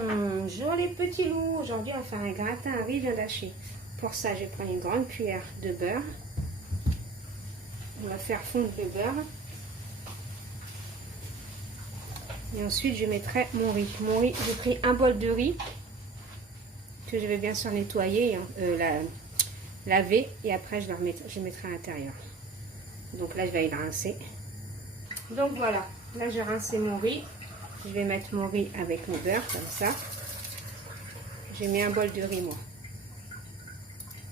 Bonjour les petits loups, aujourd'hui on va faire un gratin à riz viande hachée. Pour ça je vais prendre une grande cuillère de beurre. On va faire fondre le beurre. Et ensuite je mettrai mon riz. J'ai pris un bol de riz que je vais bien sûr nettoyer, laver et après je mettrai à l'intérieur. Donc là je vais le rincer. Donc voilà, là j'ai rincé mon riz. Je vais mettre mon riz avec le beurre, comme ça. J'ai mis un bol de riz, moi.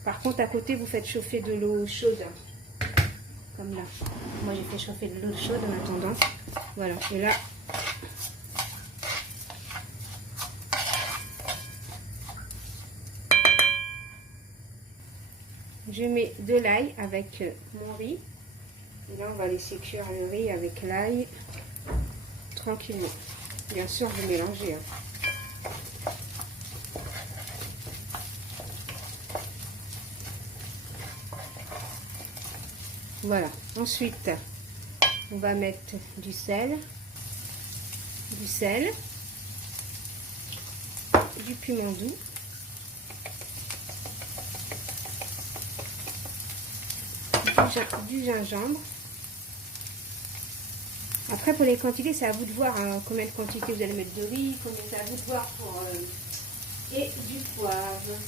Par contre, à côté, vous faites chauffer de l'eau chaude. Comme là. Moi, j'ai fait chauffer de l'eau chaude en attendant. Voilà. Et là, je mets de l'ail avec mon riz. Et là, on va laisser cuire le riz avec l'ail tranquillement. Bien sûr, vous mélangez. Voilà. Ensuite, on va mettre du sel, du piment doux, du gingembre. Après, pour les quantités, c'est à vous de voir combien de quantités vous allez mettre de riz, combien c'est à vous de voir pour et du poivre.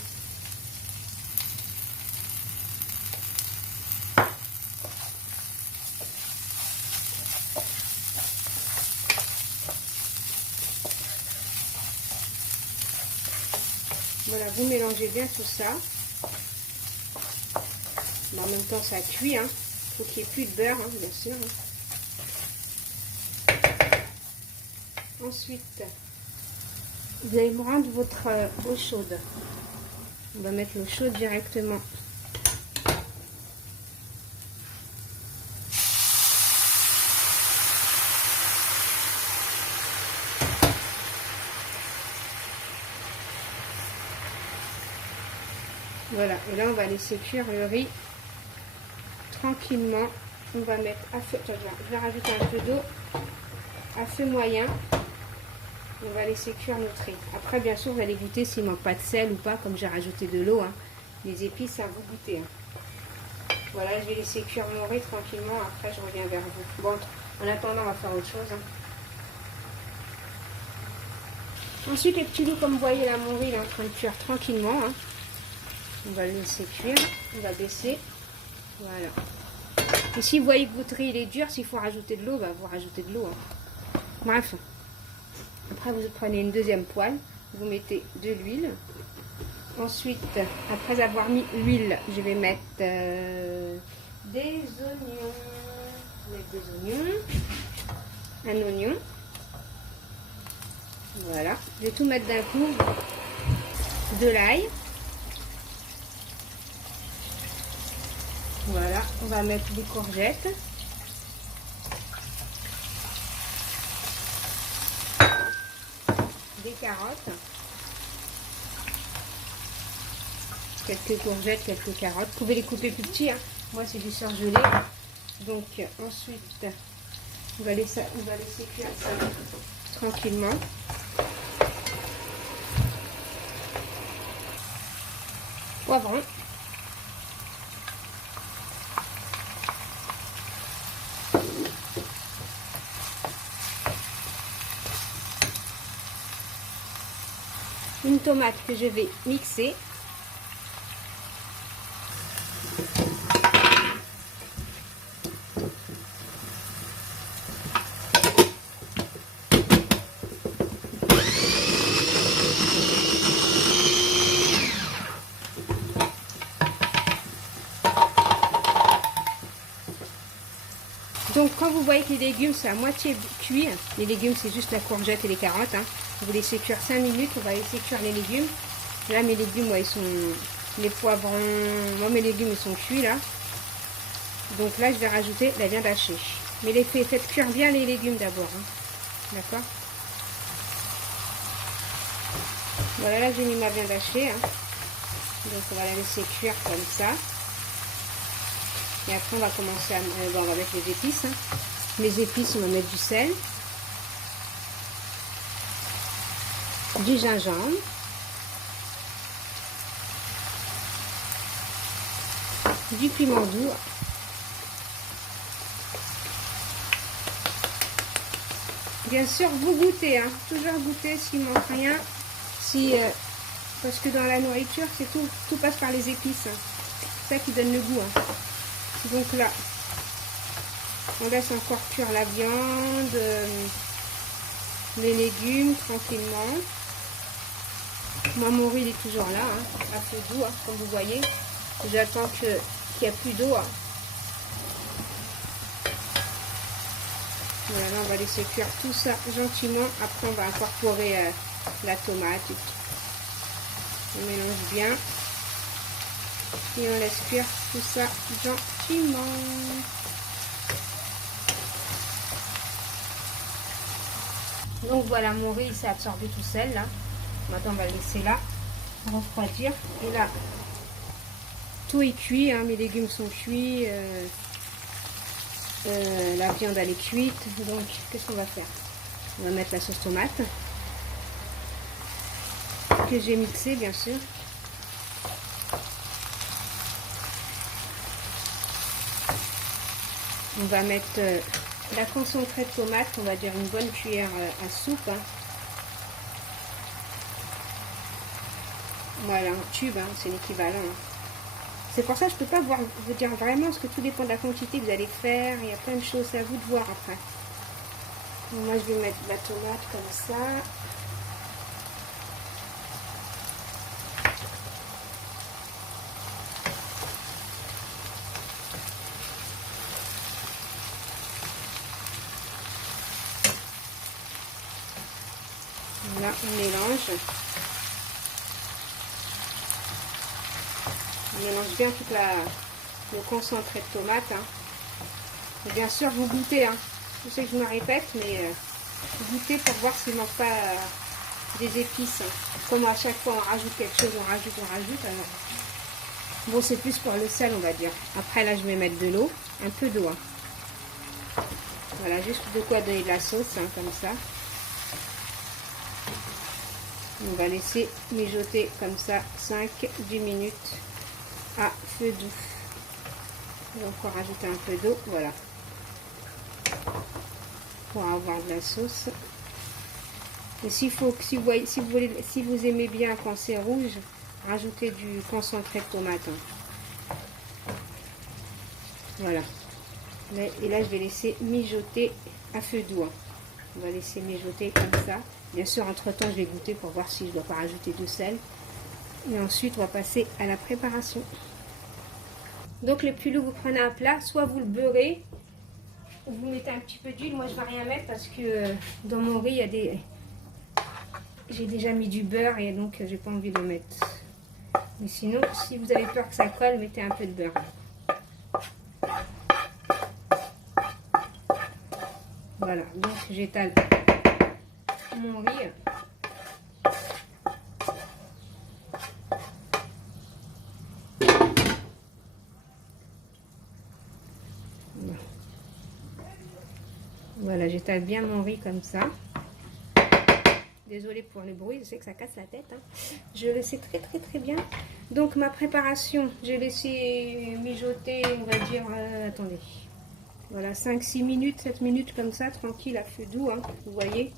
Voilà, vous mélangez bien tout ça. Mais en même temps, ça cuit. Il faut qu'il n'y ait plus de beurre, bien sûr. Ensuite, vous allez me rendre votre eau chaude. On va mettre l'eau chaude directement. Voilà, et là on va laisser cuire le riz tranquillement. On va mettre à feu, je vais rajouter un peu d'eau à feu moyen. On va laisser cuire notre riz. Après, bien sûr, vous allez goûter s'il ne manque pas de sel ou pas, comme j'ai rajouté de l'eau. Les épices, à vous goûter. Voilà, je vais laisser cuire mon riz tranquillement. Après, je reviens vers vous. Bon, en attendant, on va faire autre chose. Ensuite, les petits loups, comme vous voyez là, mon riz il est en train de cuire tranquillement. On va le laisser cuire. On va baisser. Voilà. Et si vous voyez que votre riz il est dur, s'il faut rajouter de l'eau, bah, vous rajoutez de l'eau. Bref. Après, vous prenez une deuxième poêle, vous mettez de l'huile. Ensuite, après avoir mis l'huile, je vais mettre des oignons. Un oignon. Voilà. Je vais tout mettre d'un coup. De l'ail. Voilà. On va mettre des courgettes. Des carottes, quelques courgettes, quelques carottes. Vous pouvez les couper plus petits. Moi, c'est du surgelé. Donc, ensuite, on va laisser cuire ça tranquillement. Poivron. Une tomate que je vais mixer. Donc quand vous voyez que les légumes c'est à moitié cuit, les légumes c'est juste la courgette et les carottes, vous laissez cuire 5 minutes, on va laisser cuire les légumes. Là mes légumes, moi, ils sont, les poivrons, moi mes légumes ils sont cuits là. Donc là je vais rajouter la viande hachée. Mais faites cuire bien les légumes d'abord, d'accord. Voilà, là j'ai mis ma viande hachée, donc on va la laisser cuire comme ça. Et après, on va commencer à on va mettre les épices. Les épices, on va mettre du sel. du gingembre, du piment doux, bien sûr vous goûtez, hein, toujours goûter s'il manque rien, parce que dans la nourriture c'est tout passe par les épices, hein. C'est ça qui donne le goût, hein. Donc là on laisse encore cuire la viande, les légumes tranquillement. Moi mon riz il est toujours là, hein, à feu doux, hein, comme vous voyez. J'attends qu'il n'y a plus d'eau, hein. Voilà, là on va laisser cuire tout ça gentiment. Après on va incorporer la tomate et tout. On mélange bien et on laisse cuire tout ça gentiment. Donc voilà, mon riz s'est absorbé tout seul là. Maintenant on va le laisser là refroidir. Et là tout est cuit, hein, mes légumes sont cuits, la viande elle est cuite. Donc qu'est-ce qu'on va faire? On va mettre la sauce tomate que j'ai mixée bien sûr. On va mettre la concentrée de tomate, on va dire une bonne cuillère à soupe, hein. Voilà, un tube, hein, c'est l'équivalent, hein. C'est pour ça que je ne peux pas vous dire vraiment, parce que tout dépend de la quantité que vous allez faire. Il y a plein de choses, c'est à vous de voir après. Donc moi je vais mettre la tomate comme ça. Là on mélange. On mélange bien toute le concentré de tomate, hein. Et bien sûr vous goûtez, hein. Je sais que je me répète, mais vous goûtez pour voir s'il ne manque pas des épices, hein. Comme à chaque fois on rajoute quelque chose, on rajoute. Alors bon, c'est plus pour le sel on va dire. Après là je vais mettre de l'eau, un peu d'eau, hein. Voilà, juste de quoi donner de la sauce, hein, comme ça. On va laisser mijoter comme ça 5-10 minutes à feu doux. On va encore rajouter un peu d'eau, voilà, pour avoir de la sauce. Et si vous aimez bien quand c'est rouge, rajoutez du concentré de tomate, hein. Voilà. Et là je vais laisser mijoter à feu doux, hein. On va laisser mijoter comme ça. Bien sûr entre temps je vais goûter pour voir si je ne dois pas rajouter de sel. Et ensuite on va passer à la préparation. Donc le pilou, vous prenez un plat, soit vous le beurrez, ou vous mettez un petit peu d'huile. Moi je ne vais rien mettre parce que dans mon riz il y a j'ai déjà mis du beurre et donc j'ai pas envie de le mettre. Mais sinon si vous avez peur que ça colle, mettez un peu de beurre. Voilà, donc j'étale mon riz. Voilà, j'étale bien mon riz comme ça. Désolée pour le bruit, je sais que ça casse la tête, hein. Je le sais très bien. Donc ma préparation, j'ai laissé mijoter, on va dire, attendez. Voilà, 5-6 minutes, 7 minutes comme ça, tranquille, à feu doux, hein, vous voyez.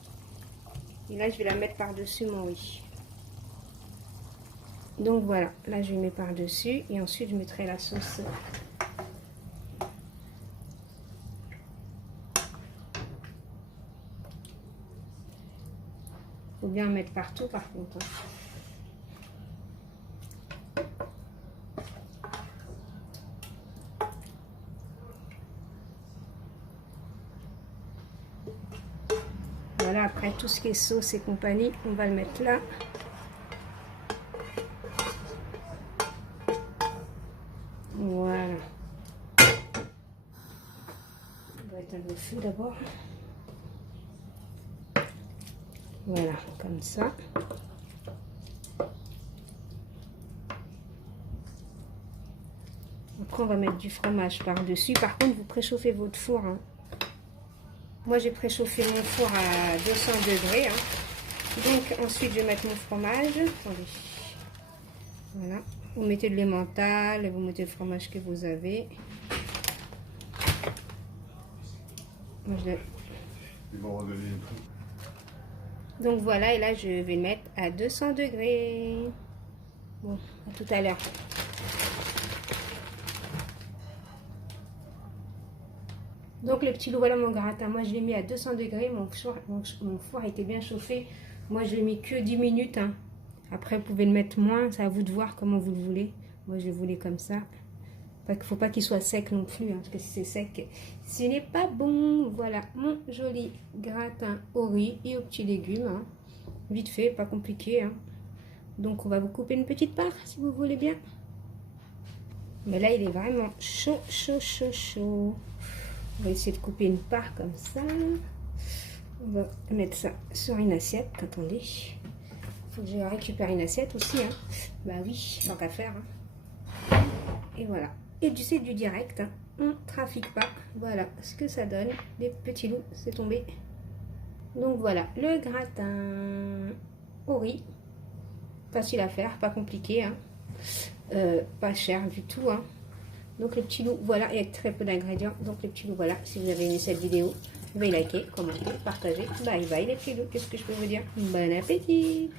Et là, je vais la mettre par-dessus mon riz. Donc voilà, là je mets par-dessus et ensuite je mettrai la sauce. Faut bien mettre partout par contre, hein. Voilà, après tout ce qui est sauce et compagnie, on va le mettre là. Voilà. On va éteindre le feu d'abord. Voilà, comme ça. Après, on va mettre du fromage par-dessus. Par contre, vous préchauffez votre four, hein. Moi, j'ai préchauffé mon four à 200 degrés, hein. Donc ensuite je vais mettre mon fromage. Attendez. Voilà. Vous mettez de l'emmental, vous mettez le fromage que vous avez. Moi, donc voilà, et là je vais le mettre à 200 degrés. Bon, à tout à l'heure. Donc le petit loup, voilà mon gratin. Moi je l'ai mis à 200 degrés. Mon four a été bien chauffé. Moi je l'ai mis que 10 minutes. Hein. Après vous pouvez le mettre moins. C'est à vous de voir comment vous le voulez. Moi je le voulais comme ça. Il ne faut pas qu'il soit sec non plus. Hein, parce que si c'est sec, ce n'est pas bon. Voilà mon joli gratin au riz et aux petits légumes. Hein. Vite fait, pas compliqué. Hein. Donc on va vous couper une petite part si vous voulez bien. Mais là il est vraiment chaud, chaud, chaud, chaud. On va essayer de couper une part comme ça. On va mettre ça sur une assiette. Attendez. Il faut que je récupère une assiette aussi. Hein. Bah oui, tant qu'à faire. Hein. Et voilà. Et c'est du direct. Hein. On ne trafique pas. Voilà ce que ça donne. Les petits loups, c'est tombé. Donc voilà, le gratin au riz. Facile à faire, pas compliqué. Hein. Pas cher du tout. Hein. Donc les petits loups, voilà, il y a très peu d'ingrédients. Donc les petits loups, voilà, si vous avez aimé cette vidéo, veuillez liker, commenter, partager. Bye bye les petits loups, qu'est-ce que je peux vous dire? Bon appétit!